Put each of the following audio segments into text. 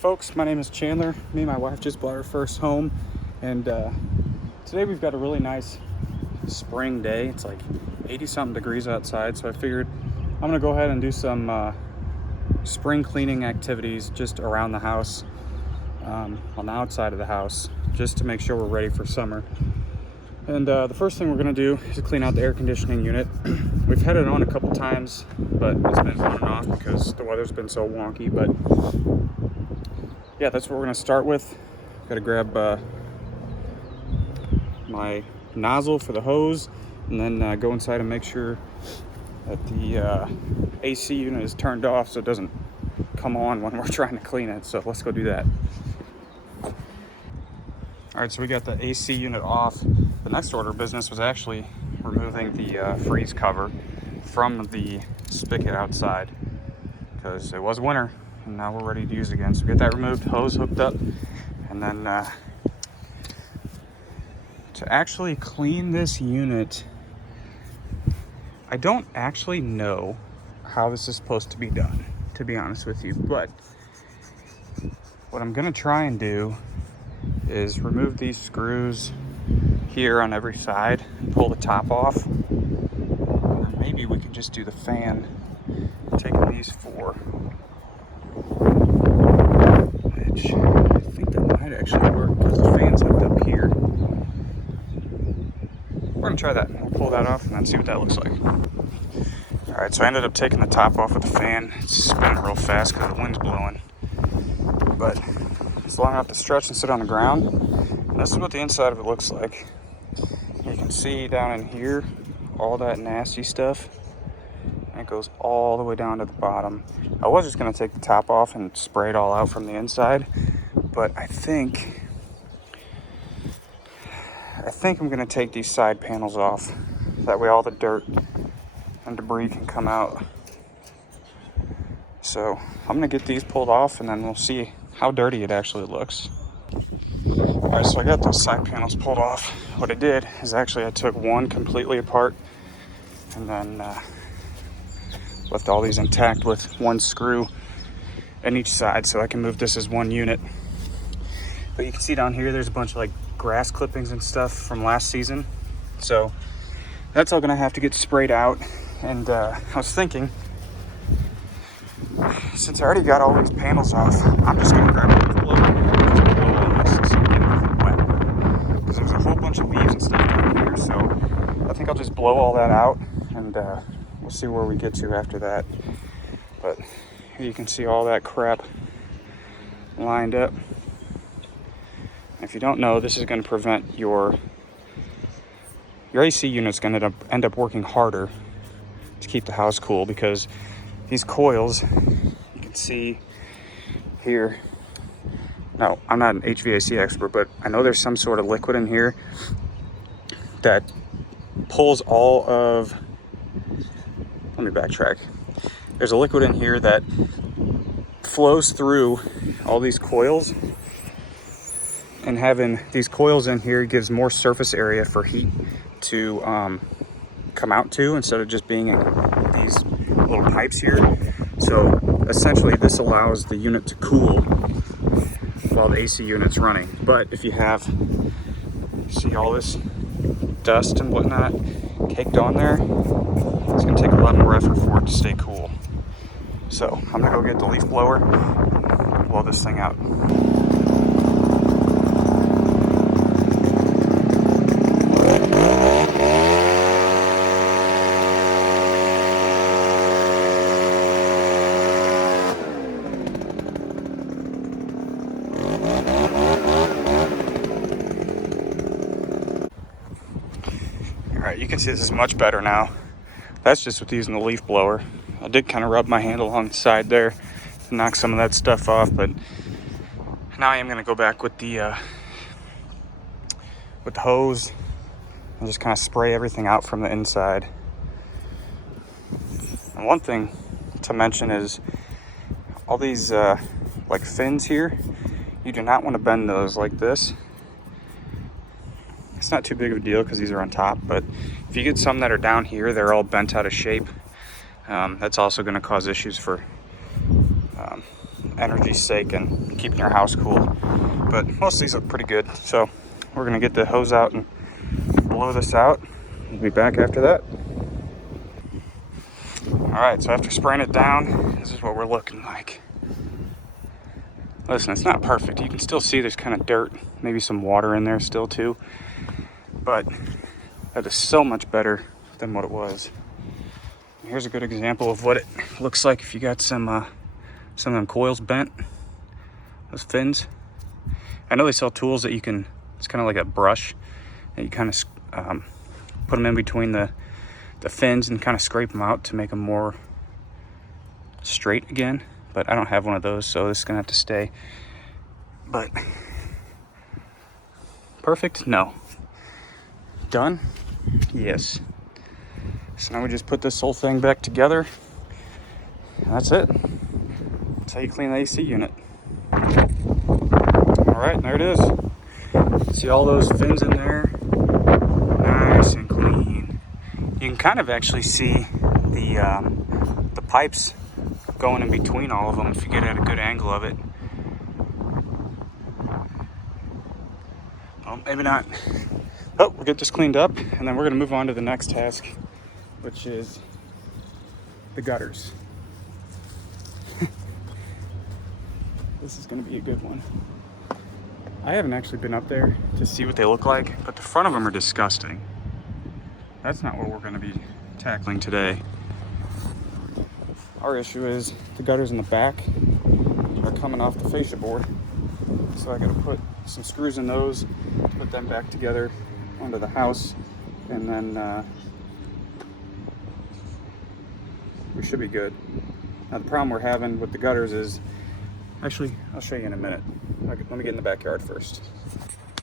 folks, my name is Chandler. Me and my wife just bought our first home, and today we've got a really nice spring day. It's like 80 something degrees outside, so I figured I'm gonna go ahead and do some spring cleaning activities just around the house, on the outside of the house, just to make sure we're ready for summer. And the first thing we're gonna do is clean out the air conditioning unit. We've had it on a couple times, but it's been on and off because the weather's been so wonky. But yeah, that's what we're gonna start with. Gotta grab my nozzle for the hose, and then go inside and make sure that the AC unit is turned off so it doesn't come on when we're trying to clean it. So let's go do that. All right, so we got the AC unit off. The next order of business was actually removing the freeze cover from the spigot outside because it was winter and now we're ready to use it again. So get that removed, hose hooked up, and then to actually clean this unit, I don't actually know how this is supposed to be done, to be honest with you, but what I'm gonna try and do is remove these screws here on every side, pull the top off, or maybe we can just do the fan, taking these four, which I think that might actually work because the fan's hooked up here. We're gonna try that. We'll pull that off and then see what that looks like. All right, so I ended up taking the top off of the fan. It's spinning real fast because the wind's blowing, but it's long enough to stretch and sit on the ground. And this is what the inside of it looks like. You can see down in here all that nasty stuff, and it goes all the way down to the bottom. I was just going to take the top off and spray it all out from the inside, but I think I'm going to take these side panels off. That way all the dirt and debris can come out. So I'm going to get these pulled off and then we'll see how dirty it actually looks. All right, so I got those side panels pulled off. What I did is actually I took one completely apart and then left all these intact with one screw in each side so I can move this as one unit. But you can see down here there's a bunch of like grass clippings and stuff from last season. So that's all gonna have to get sprayed out. And I was thinking, since I already got all these panels off, I'm just gonna grab a leaf blower and just blow on this so we get everything wet. Because there's a whole bunch of leaves and stuff down here, so I think I'll just blow all that out and we'll see where we get to after that. But here you can see all that crap lined up. And if you don't know, this is gonna prevent your AC unit's gonna end up working harder to keep the house cool, because these coils, you can see here. Now, I'm not an HVAC expert, but I know there's some sort of liquid in here that pulls all of, let me backtrack. There's a liquid in here that flows through all these coils, and having these coils in here gives more surface area for heat to come out to, instead of just being in these little pipes here. So essentially this allows the unit to cool while the AC unit's running. But if you have, see all this dust and whatnot caked on there, it's gonna take a lot more effort for it to stay cool. So I'm gonna go get the leaf blower and blow this thing out. You can see this is much better now. That's just with using the leaf blower. I did kind of rub my hand along the side there to knock some of that stuff off, but now I am going to go back with the hose and just kind of spray everything out from the inside. And one thing to mention is all these like fins here, you do not want to bend those like this. It's not too big of a deal because these are on top, but if you get some that are down here, they're all bent out of shape. That's also going to cause issues for energy's sake and keeping your house cool. But most of these look pretty good. So we're gonna get the hose out and blow this out. We'll be back after that. All right, so after spraying it down, this is what we're looking like. Listen, it's not perfect. You can still see there's kind of dirt, maybe some water in there still too. But that is so much better than what it was. Here's a good example of what it looks like if you got some of them coils bent, those fins. I know they sell tools that you can, it's kind of like a brush, and you kind of put them in between the fins and kind of scrape them out to make them more straight again. But I don't have one of those, so this is gonna have to stay. But perfect? No. Done? Yes. So now we just put this whole thing back together. And that's it. That's how you clean the AC unit. All right, there it is. See all those fins in there? Nice and clean. You can kind of actually see the pipes going in between all of them if you get at a good angle of it. Well, maybe not. Oh, we'll get this cleaned up, and then we're gonna move on to the next task, which is the gutters. This is gonna be a good one. I haven't actually been up there to see what they look like, but the front of them are disgusting. That's not what we're gonna be tackling today. Our issue is the gutters in the back are coming off the fascia board. So I gotta put some screws in those, put them back together onto the house, and then we should be good. Now the problem we're having with the gutters is, actually, I'll show you in a minute. Let me get in the backyard first.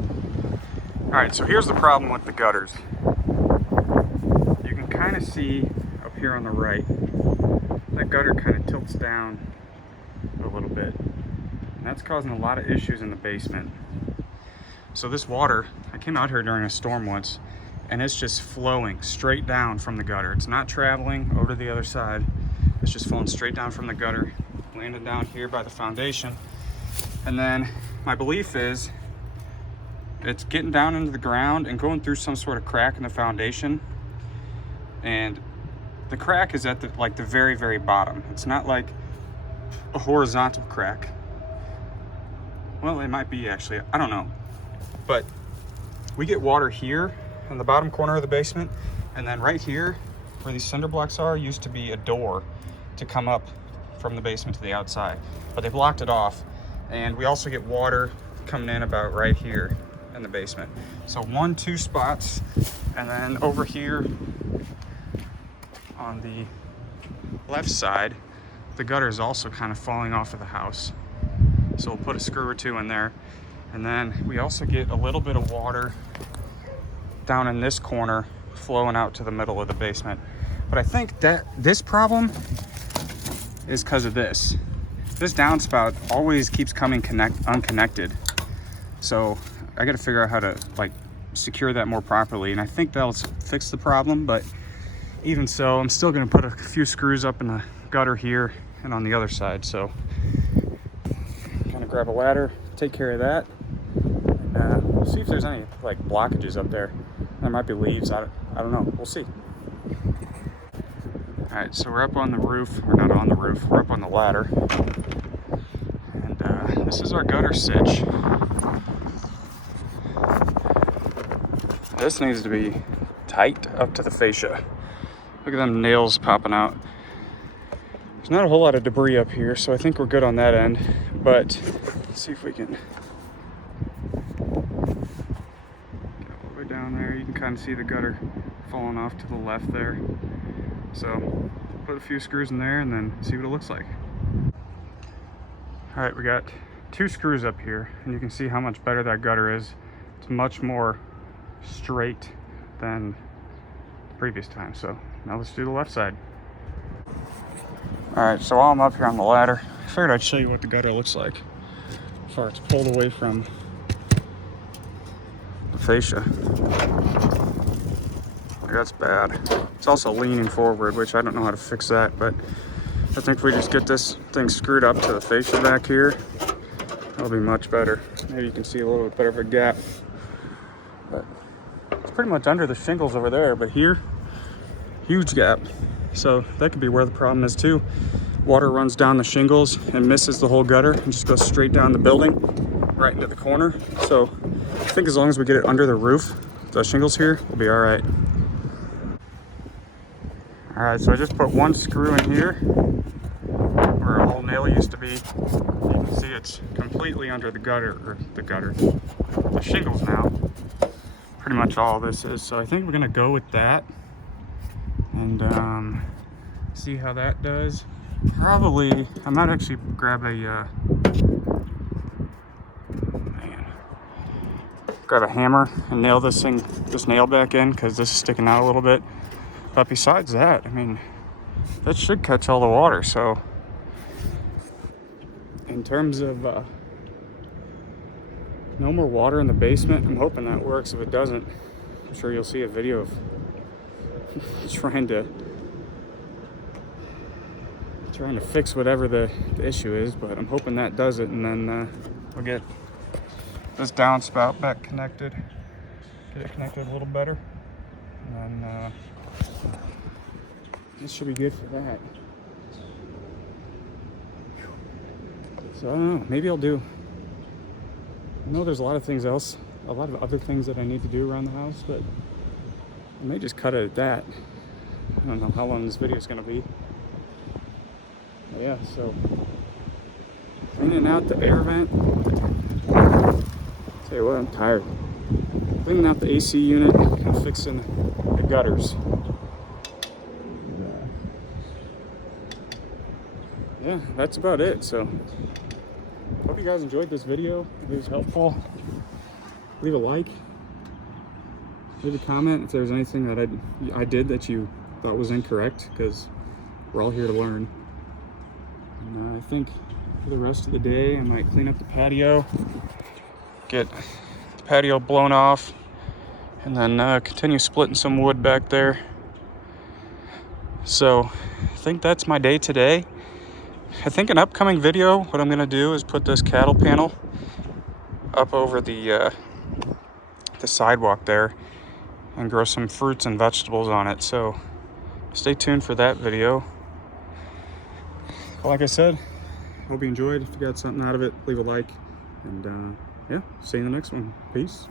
All right, so here's the problem with the gutters. You can kind of see up here on the right, that gutter kind of tilts down a little bit. And that's causing a lot of issues in the basement. So this water, I came out here during a storm once, and it's just flowing straight down from the gutter. It's not traveling over to the other side. It's just flowing straight down from the gutter, landing down here by the foundation. And then my belief is it's getting down into the ground and going through some sort of crack in the foundation. And the crack is at the very, very bottom. It's not like a horizontal crack. Well, it might be actually, I don't know. But we get water here in the bottom corner of the basement, and then right here where these cinder blocks are used to be a door to come up from the basement to the outside, but they blocked it off. And we also get water coming in about right here in the basement. So 1-2 spots, and then over here on the left side, the gutter is also kind of falling off of the house. So we'll put a screw or two in there. And then we also get a little bit of water down in this corner flowing out to the middle of the basement. But I think that this problem is because of this. This downspout always keeps coming unconnected. So I got to figure out how to secure that more properly. And I think that'll fix the problem, but even so, I'm still gonna put a few screws up in the gutter here and on the other side. So I'm gonna grab a ladder, take care of that. We'll see if there's any blockages up there. There might be leaves, I don't know, we'll see. All right, so we're up on the roof, or not on the roof, we're up on the ladder. And this is our gutter sitch. This needs to be tight up to the fascia. Look at them nails popping out. There's not a whole lot of debris up here, so I think we're good on that end. But let's see if we can get all the way down there. You can kind of see the gutter falling off to the left there. So put a few screws in there and then see what it looks like. All right, we got 2 screws up here, and you can see how much better that gutter is. It's much more straight than the previous time. So now let's do the left side. All right, so while I'm up here on the ladder, I figured I'd show you what the gutter looks like before it's pulled away from the fascia. That's bad. It's also leaning forward, which I don't know how to fix that, but I think if we just get this thing screwed up to the fascia back here, that'll be much better. Maybe you can see a little bit better of a gap. But it's pretty much under the shingles over there, but here, huge gap. So that could be where the problem is too. Water runs down the shingles and misses the whole gutter and just goes straight down the building, right into the corner. So I think as long as we get it under the roof, the shingles here, we'll be all right. All right, so I just put one screw in here where a whole nail used to be. You can see it's completely under the the shingles now. Pretty much all this is. So I think we're gonna go with that and see how that does. Probably, I might actually grab a grab a hammer and nail this nail back in, because this is sticking out a little bit. But besides that, I mean, that should catch all the water. So in terms of no more water in the basement, I'm hoping that works. If it doesn't, I'm sure you'll see a video of trying to fix whatever the issue is, but I'm hoping that does it, and then we'll get this downspout back connected, get it connected a little better, and then this should be good for that. So I don't know, maybe I'll do, I know there's a lot of other things that I need to do around the house, but I may just cut it at that. I don't know how long this video is going to be. But yeah, so cleaning out the air vent. Tell you what, I'm tired. Cleaning out the AC unit and fixing the gutters. Yeah, that's about it. So hope you guys enjoyed this video. If it was helpful, leave a like, leave a comment if there's anything that I did that you thought was incorrect, because we're all here to learn. And I think for the rest of the day I might clean up the patio, get the patio blown off, and then continue splitting some wood back there. So I think that's my day today. I think an upcoming video, what I'm gonna do is put this cattle panel up over the sidewalk there and grow some fruits and vegetables on it. So stay tuned for that video. Like I said, hope you enjoyed. If you got something out of it, leave a like, and yeah, see you in the next one. Peace.